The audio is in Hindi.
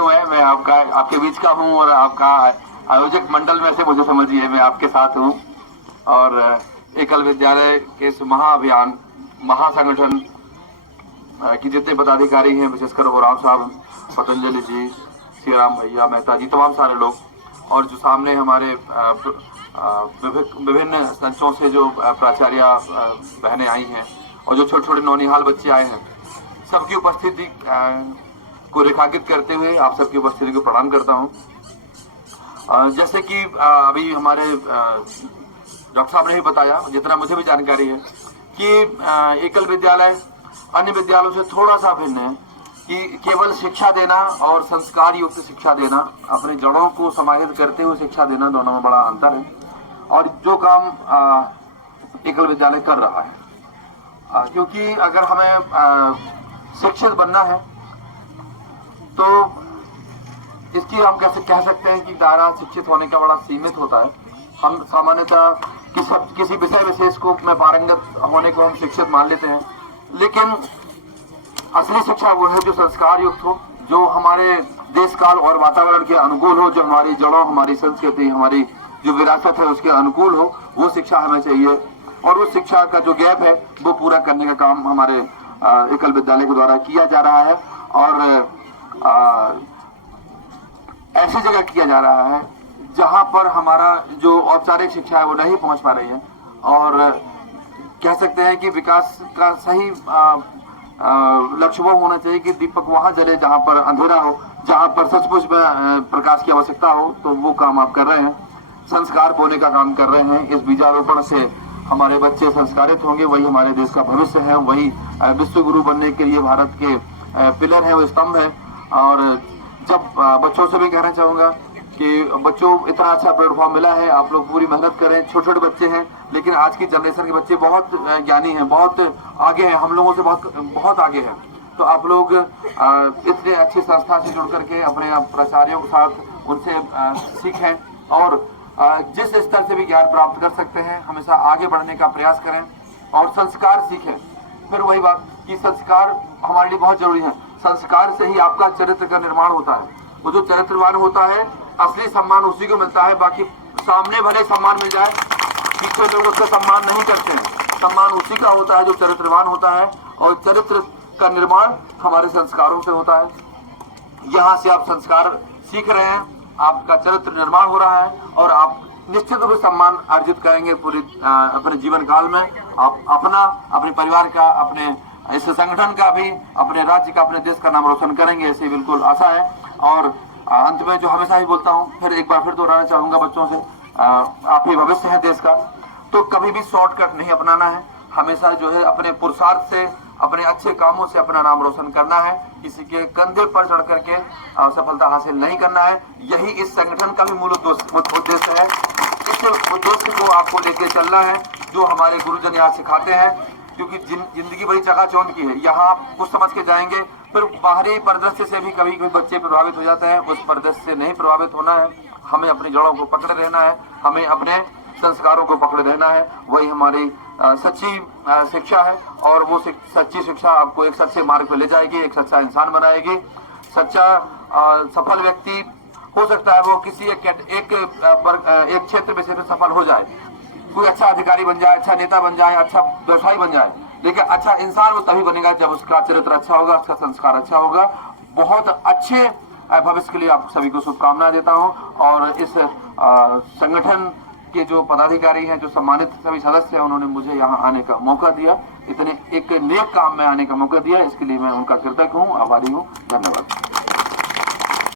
हुए हैं। मैं आपके बीच का हूं और आपका आयोजक मंडल में से मुझे समझिए मैं आपके साथ हूं। और एकल विद्यालय के इस महाअभियान महासंगठन की जितने पदाधिकारी हैं, विशेषकर ओराव साहब, पतंजलि जी, श्रीराम भैया, मेहता जी, तमाम सारे लोग, और जो सामने हमारे विभिन्न संस्थाओं से जो प्राचार्य बहनें आई हैं और जो छोटे छोटे नौनिहाल बच्चे आए हैं, सबकी उपस्थिति को रेखांकित करते हुए आप सबकी उपस्थिति को प्रणाम करता हूं। जैसे कि अभी हमारे डॉक्टर साहब ने ही बताया, जितना मुझे भी जानकारी है कि एकल विद्यालय अन्य विद्यालयों से थोड़ा सा भिन्न है कि केवल शिक्षा देना और संस्कार युक्त शिक्षा देना, अपने जड़ों को समाहित करते हुए शिक्षा देना, दोनों में बड़ा अंतर है। और जो काम एकल विद्यालय कर रहा है, क्योंकि अगर हमें शिक्षित बनना है तो इसकी हम कैसे कह सकते हैं कि दायरा शिक्षित होने का बड़ा सीमित होता है। हम सामान्यतः किसी विषय विशेष को में पारंगत होने को हम शिक्षित मान लेते हैं, लेकिन असली शिक्षा वो है जो संस्कार युक्त हो, जो हमारे देश काल और वातावरण के अनुकूल हो, जो हमारी जड़ों, हमारी संस्कृति, हमारी जो विरासत है उसके अनुकूल हो, वो शिक्षा हमें चाहिए। और उस शिक्षा का जो गैप है वो पूरा करने का काम हमारे एकल विद्यालय के द्वारा किया जा रहा है। और ऐसी जगह किया जा रहा है जहां पर हमारा जो औपचारिक शिक्षा है वो नहीं पहुंच पा रही है, और कह सकते हैं कि विकास का सही लक्ष्य वो होना चाहिए कि दीपक वहां जले जहां पर अंधेरा हो, जहां पर सचमुच में प्रकाश की आवश्यकता हो। तो वो काम आप कर रहे हैं, संस्कार बोने का काम कर रहे हैं। इस बीजारोपण से हमारे बच्चे संस्कारित होंगे, वही हमारे देश का भविष्य है, वही विश्व गुरु बनने के लिए भारत के पिलर है, वो स्तंभ है। और जब बच्चों से भी कहना चाहूंगा कि बच्चों, इतना अच्छा प्लेटफॉर्म मिला है, आप लोग पूरी मेहनत करें। छोटे छोटे बच्चे हैं, लेकिन आज की जनरेशन के बच्चे बहुत ज्ञानी हैं, बहुत आगे हैं, हम लोगों से बहुत आगे हैं। तो आप लोग इतने अच्छी संस्था से जुड़ करके अपने प्राचार्यों के साथ उनसे सीखें, और जिस स्तर से भी ज्ञान प्राप्त कर सकते हैं हमेशा आगे बढ़ने का प्रयास करें और संस्कार सीखें। फिर वही बात कि संस्कार हमारे लिए बहुत जरूरी है। संस्कार से ही आपका चरित्र का निर्माण होता है। वो जो चरित्रवान होता है, असली सम्मान उसी को मिलता है। बाकी सामने भले सम्मान मिल जाए, पीछे लोग उसका सम्मान नहीं करते हैं। सम्मान उसी का होता है जो चरित्रवान होता है, और चरित्र का निर्माण हमारे संस्कारों से होता है। यहाँ से आप संस्कार सीख रहे हैं, आपका चरित्र निर्माण हो रहा है, और आप निश्चित रूप से सम्मान अर्जित करेंगे पूरी अपने जीवन काल में। आप अपने परिवार का, अपने इस संगठन का भी, अपने राज्य का, अपने देश का नाम रोशन करेंगे, ऐसी बिल्कुल आशा है। और अंत में जो हमेशा ही बोलता हूँ, फिर एक बार फिर दोहराना चाहूंगा बच्चों से, आप ही भविष्य है देश का, तो कभी भी शॉर्टकट नहीं अपनाना है। हमेशा जो है अपने पुरुषार्थ से, अपने अच्छे कामों से अपना नाम रोशन करना है। किसी के कंधे पर चढ़ करके सफलता हासिल नहीं करना है। यही इस संगठन का भी मूल उद्देश्य है। इस उद्देश्य को आपको लेके चलना है, जो हमारे गुरुजन यहाँ सिखाते हैं, क्योंकि जिंदगी बड़ी चकाचौंध की है। यहाँ आप कुछ समझ के जाएंगे, फिर बाहरी परिदृश्य से भी कभी बच्चे प्रभावित हो जाते हैं। उस परिदृश्य से नहीं प्रभावित होना है, हमें अपनी जड़ों को पकड़े रहना है, हमें अपने संस्कारों को पकड़े रहना है। वही हमारी सच्ची शिक्षा है, और वो सच्ची शिक्षा आपको एक सच्चे मार्ग पर ले जाएगी, एक सच्चा इंसान बनाएगी। सच्चा सफल व्यक्ति हो सकता है वो किसी एक क्षेत्र में से सफल हो जाए, कोई अच्छा अधिकारी बन जाए, अच्छा नेता बन जाए, अच्छा व्यवसायी बन जाए, लेकिन अच्छा इंसान वो तभी बनेगा जब उसका चरित्र अच्छा होगा, उसका संस्कार अच्छा होगा। बहुत अच्छे भविष्य के लिए आप सभी को शुभकामनाएं देता हूं। और इस संगठन के जो पदाधिकारी हैं, जो सम्मानित सभी सदस्य हैं, उन्होंने मुझे यहाँ आने का मौका दिया, इतने एक नेक काम में आने का मौका दिया, इसके लिए मैं उनका कृतज्ञ हूँ, आभारी हूँ। धन्यवाद।